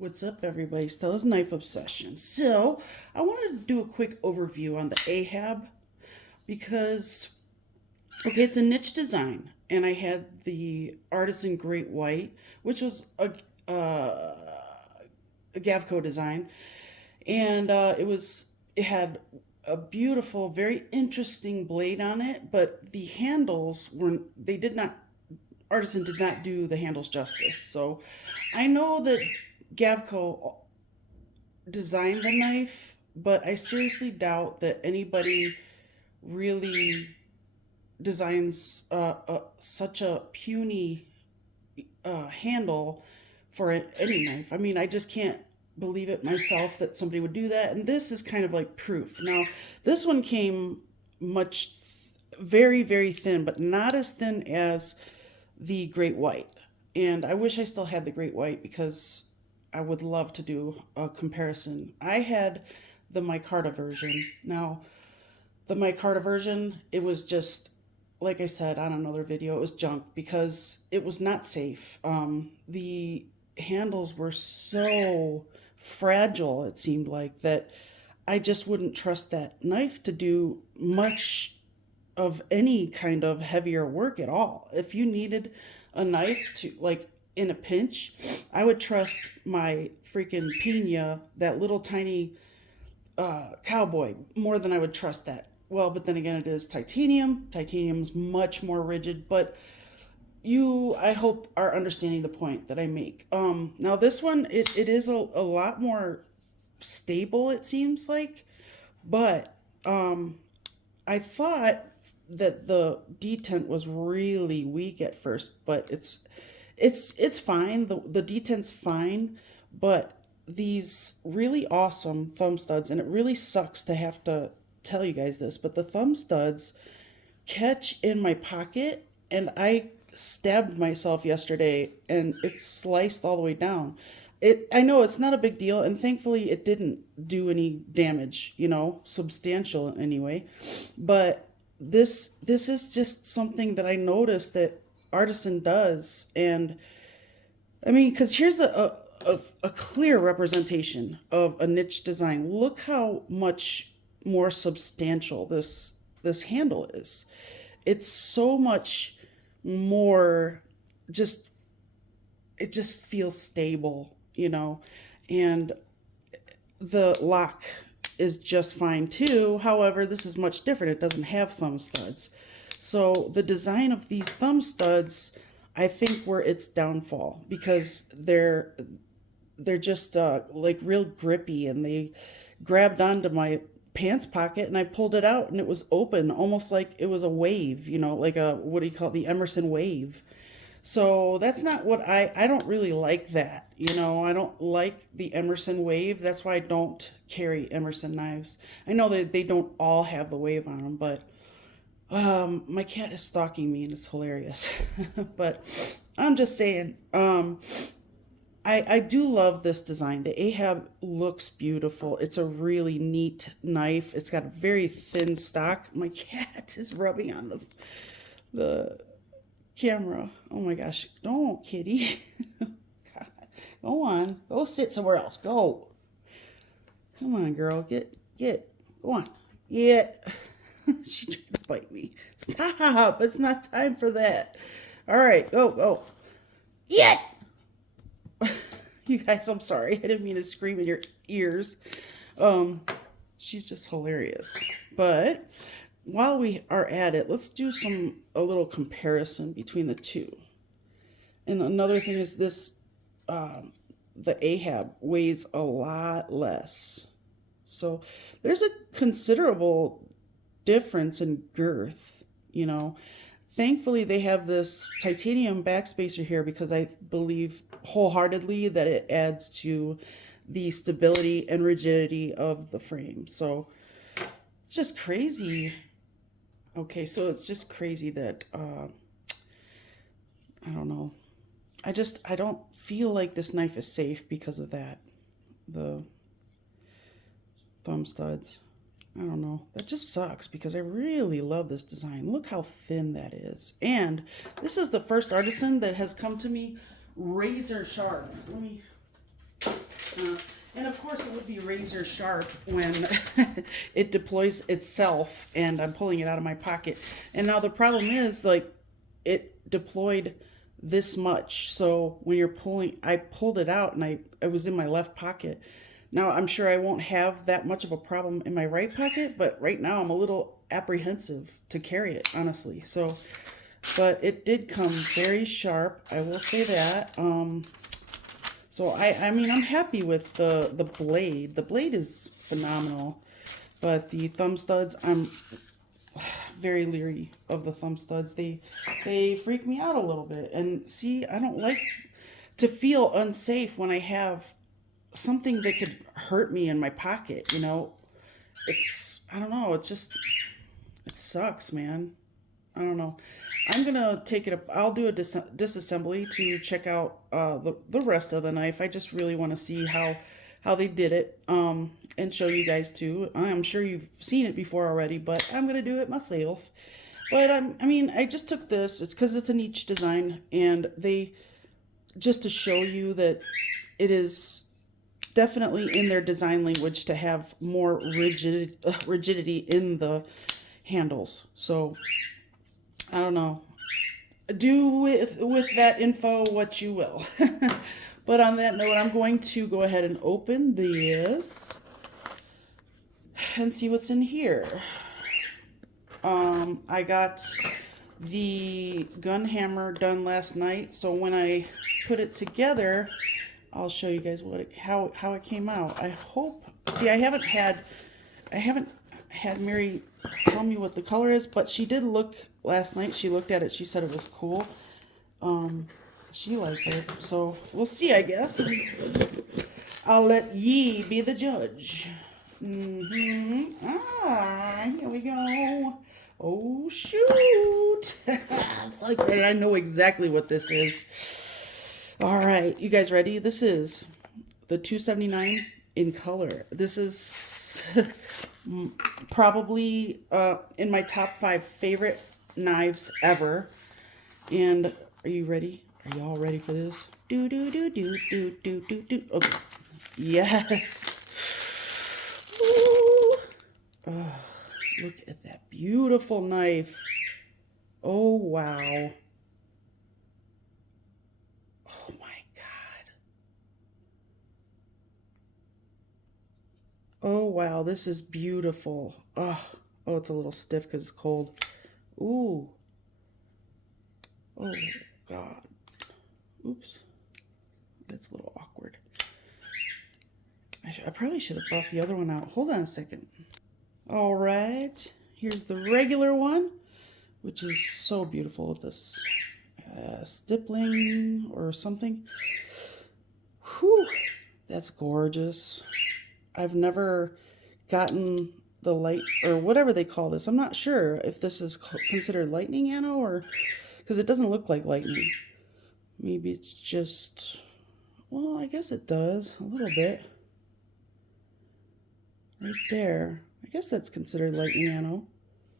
What's up, everybody? Stella's Knife Obsession. So, I wanted to do a quick overview on the Ahab because, okay, it's a niche design, and I had the Artisan Great White, which was a Gavco design, and it had a beautiful, very interesting blade on it, but the handles weren't. They did not. Artisan did not do the handles justice. So, I know that Gavco designed the knife, but I seriously doubt that anybody really designs such a puny handle for any knife. I mean, I just can't believe it myself that somebody would do that. And this is kind of like proof. Now, this one came much, very, very thin, but not as thin as the Great White. And I wish I still had the Great White because I would love to do a comparison. I had the micarta version. Now, the micarta version, it was just, like I said on another video, it was junk because it was not safe. The handles were so fragile, it seemed like, that I just wouldn't trust that knife to do much of any kind of heavier work at all. If you needed a knife to, like, in a pinch, I would trust my freaking Pina, that little tiny cowboy, more than I would trust that. Well, but then again, it is titanium. Titanium's much more rigid, but you, I hope, are understanding the point that I make. Now this one, it is a lot more stable, it seems like, but I thought that the detent was really weak at first, but it's fine. The detent's fine, but these really awesome thumb studs, and it really sucks to have to tell you guys this, but the thumb studs catch in my pocket, and I stabbed myself yesterday, and it sliced all the way down. I know it's not a big deal, and thankfully it didn't do any damage, substantial anyway. But this is just something that I noticed that Artisan does, and I mean, because here's a clear representation of a niche design. Look how much more substantial this handle is. It's so much more, just it just feels stable, and the lock is just fine too. However, this is much different. It doesn't have thumb studs. So the design of these thumb studs, I think, were its downfall because they're just like real grippy, and they grabbed onto my pants pocket, and I pulled it out and it was open, almost like it was a wave, like a, what do you call it, the Emerson wave. So that's not what I don't really like that. I don't like the Emerson wave. That's why I don't carry Emerson knives. I know that they don't all have the wave on them, but my cat is stalking me and it's hilarious. But I'm just saying, I do love this design. The Ahab looks beautiful. It's a really neat knife. It's got a very thin stock. My cat is rubbing on the camera. Oh my gosh. Don't, kitty. God. Go on. Go sit somewhere else. Go. Come on, girl. Get. Go on. Get. She tried to bite me. Stop. It's not time for that. All right. Go. Get. You guys, I'm sorry. I didn't mean to scream in your ears. She's just hilarious. But while we are at it, let's do a little comparison between the two. And another thing is this, the Ahab weighs a lot less. So there's a considerable difference in girth, Thankfully, they have this titanium backspacer here because I believe wholeheartedly that it adds to the stability and rigidity of the frame. So it's just crazy. Okay, so it's just crazy that, I don't know. I don't feel like this knife is safe because of that. The thumb studs. I don't know. That just sucks because I really love this design. Look how thin that is. And this is the first Artisan that has come to me razor sharp. Let me And of course it would be razor sharp when it deploys itself and I'm pulling it out of my pocket. And now the problem is, like, it deployed this much. So when you're pulling, I pulled it out and I was in my left pocket. Now I'm sure I won't have that much of a problem in my right pocket, but right now I'm a little apprehensive to carry it, honestly. So, but it did come very sharp, I will say that. So I mean, I'm happy with the blade. The blade is phenomenal, but the thumb studs, I'm very leery of the thumb studs. They freak me out a little bit. And see, I don't like to feel unsafe when I have something that could hurt me in my pocket, you know. I don't know, it sucks, man. I don't know. I'm gonna take it up. I'll do a disassembly to check out the rest of the knife. I just really want to see how they did it, and show you guys too. I'm sure you've seen it before already, but I'm gonna do it myself. But I mean, I just took this. It's because it's a niche design, and they just to show you that it is definitely in their design language to have more rigidity in the handles. So I don't know. Do with that info what you will. But on that note, I'm going to go ahead and open this and see what's in here. I got the gun hammer done last night, so when I put it together, I'll show you guys how it came out. I hope. See, I haven't had Mary tell me what the color is, but she did look last night. She looked at it. She said it was cool. She liked it, so we'll see, I guess. I'll let ye be the judge. Here we go. Oh, shoot. I'm so excited. I know exactly what this is. All right, you guys ready? This is the 279 in color. This is probably in my top 5 favorite knives ever. And are you ready? Are y'all ready for this? Do do do do do do do do. Okay. Yes. Ooh. Oh, look at that beautiful knife. Oh wow. Oh my God. Oh wow, this is beautiful. Oh, it's a little stiff because it's cold. Ooh. Oh God. Oops. That's a little awkward. I probably should have brought the other one out. Hold on a second. All right. Here's the regular one, which is so beautiful with this stippling or something. Whew. That's gorgeous. I've never gotten the light or whatever they call this. I'm not sure if this is considered lightning anno or because it doesn't look like lightning. Maybe it's just, well, I guess it does a little bit. Right there. I guess that's considered lightning anno.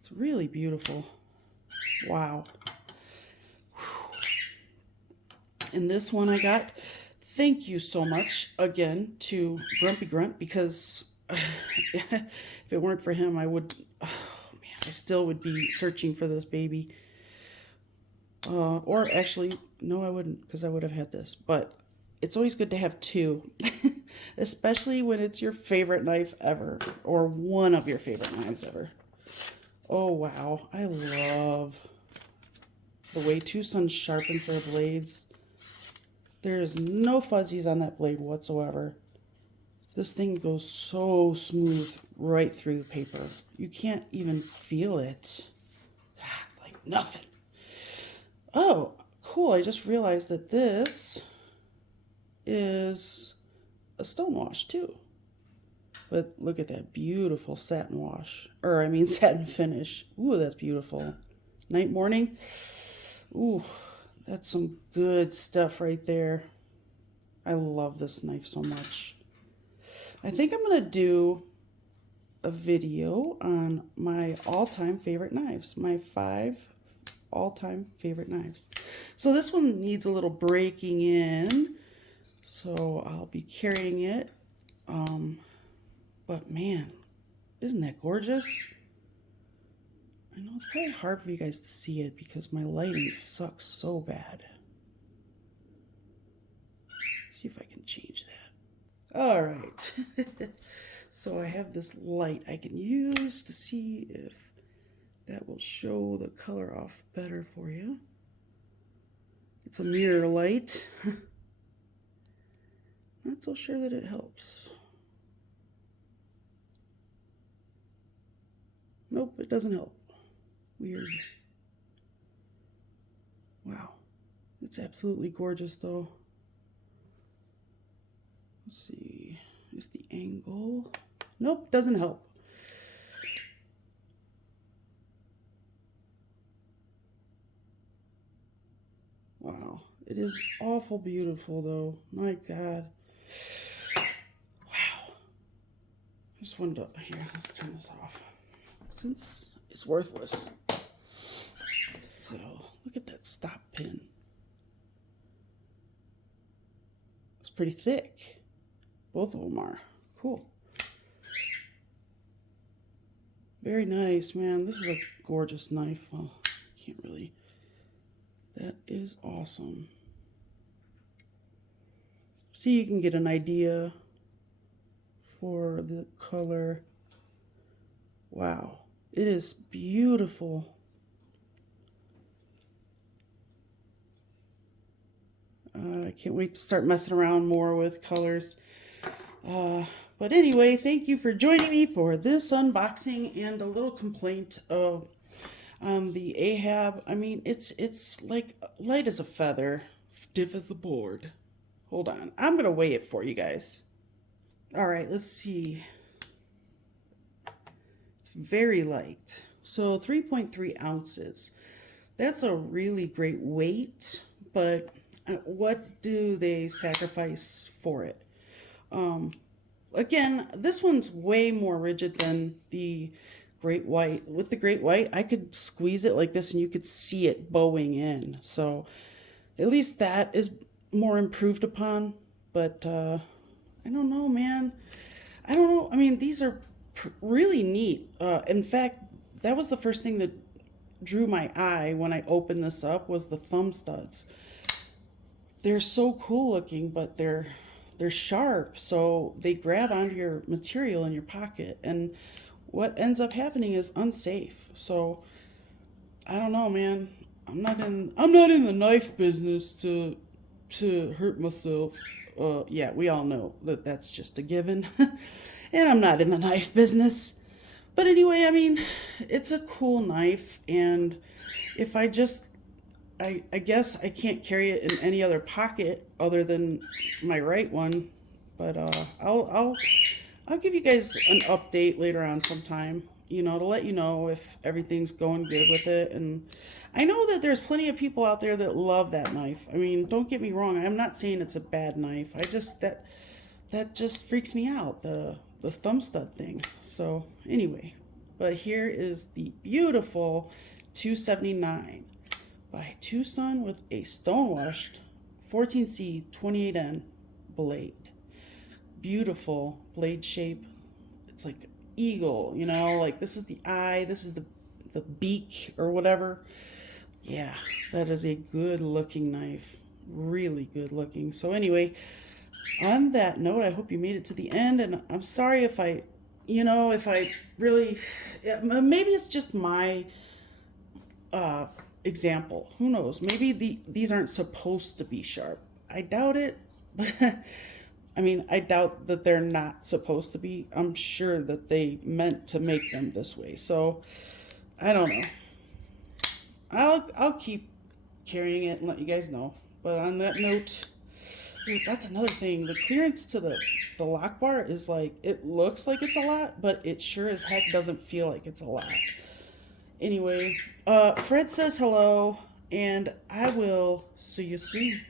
It's really beautiful. Wow. And this one I got. Thank you so much again to Grumpy Grunt, because if it weren't for him, I would, oh man, I still would be searching for this baby. Or actually, no, I wouldn't, because I would have had this. But it's always good to have two, especially when it's your favorite knife ever, or one of your favorite knives ever. Oh, wow. I love the way TwoSun sharpens their blades. There's no fuzzies on that blade whatsoever. This thing goes so smooth right through the paper. You can't even feel it. God, like nothing. Oh, cool. I just realized that this is a stone wash too. But look at that beautiful satin wash. Or I mean satin finish. Ooh, that's beautiful. Night morning. Ooh, that's some good stuff right there. I love this knife so much. I think I'm going to do a video on my all-time favorite knives. My 5 all-time favorite knives. So this one needs a little breaking in. So I'll be carrying it. But man, isn't that gorgeous? I know it's probably hard for you guys to see it because my lighting sucks so bad. See if I can change that. All right. So I have this light I can use to see if that will show the color off better for you. It's a mirror light. Not so sure that it helps. Nope, it doesn't help. Weird. Wow. It's absolutely gorgeous though. Let's see if the angle... Nope, doesn't help. Wow. It is awful beautiful though. My God. Wow. Just wanted to... Here, let's turn this off. Since it's worthless. So, look at that stop pin. It's pretty thick. Both of them are. Cool. Very nice, man. This is a gorgeous knife. Well, can't really. That is awesome. See, you can get an idea for the color. Wow. It is beautiful. I can't wait to start messing around more with colors. But anyway, thank you for joining me for this unboxing and a little complaint of the Ahab. I mean, it's like light as a feather, stiff as the board. Hold on. I'm going to weigh it for you guys. All right, let's see. It's very light. So 3.3 ounces. That's a really great weight, but what do they sacrifice for it? Again, this one's way more rigid than the Great White. With the Great White, I could squeeze it like this and you could see it bowing in. So at least that is more improved upon. But I don't know, man. I don't know. I mean, these are really neat. In fact, that was the first thing that drew my eye when I opened this up was the thumb studs. They're so cool looking, but they're sharp, so they grab onto your material in your pocket, and what ends up happening is unsafe. So I don't know, man. I'm not in the knife business to hurt myself. Yeah, we all know that that's just a given. And I'm not in the knife business. But anyway, I mean, it's a cool knife, and if I guess I can't carry it in any other pocket other than my right one, but I'll give you guys an update later on sometime, you know, to let you know if everything's going good with it. And I know that there's plenty of people out there that love that knife. I mean, don't get me wrong. I'm not saying it's a bad knife. I just that just freaks me out, the thumb stud thing. So anyway, but here is the beautiful 279 by TwoSun with a stonewashed 14C 28N blade. Beautiful blade shape. It's like eagle, you know, like this is the eye, this is the beak or whatever. Yeah, that is a good looking knife. Really good looking. So anyway, on that note, I hope you made it to the end, and I'm sorry if I really, maybe it's just my example. Who knows? Maybe these aren't supposed to be sharp. I doubt it. I mean, I doubt that they're not supposed to be. I'm sure that they meant to make them this way. So I don't know. I'll keep carrying it and let you guys know. But on that note, that's another thing. The clearance to the lock bar is like, it looks like it's a lot, but it sure as heck doesn't feel like it's a lot. Anyway, Fred says hello, and I will see you soon.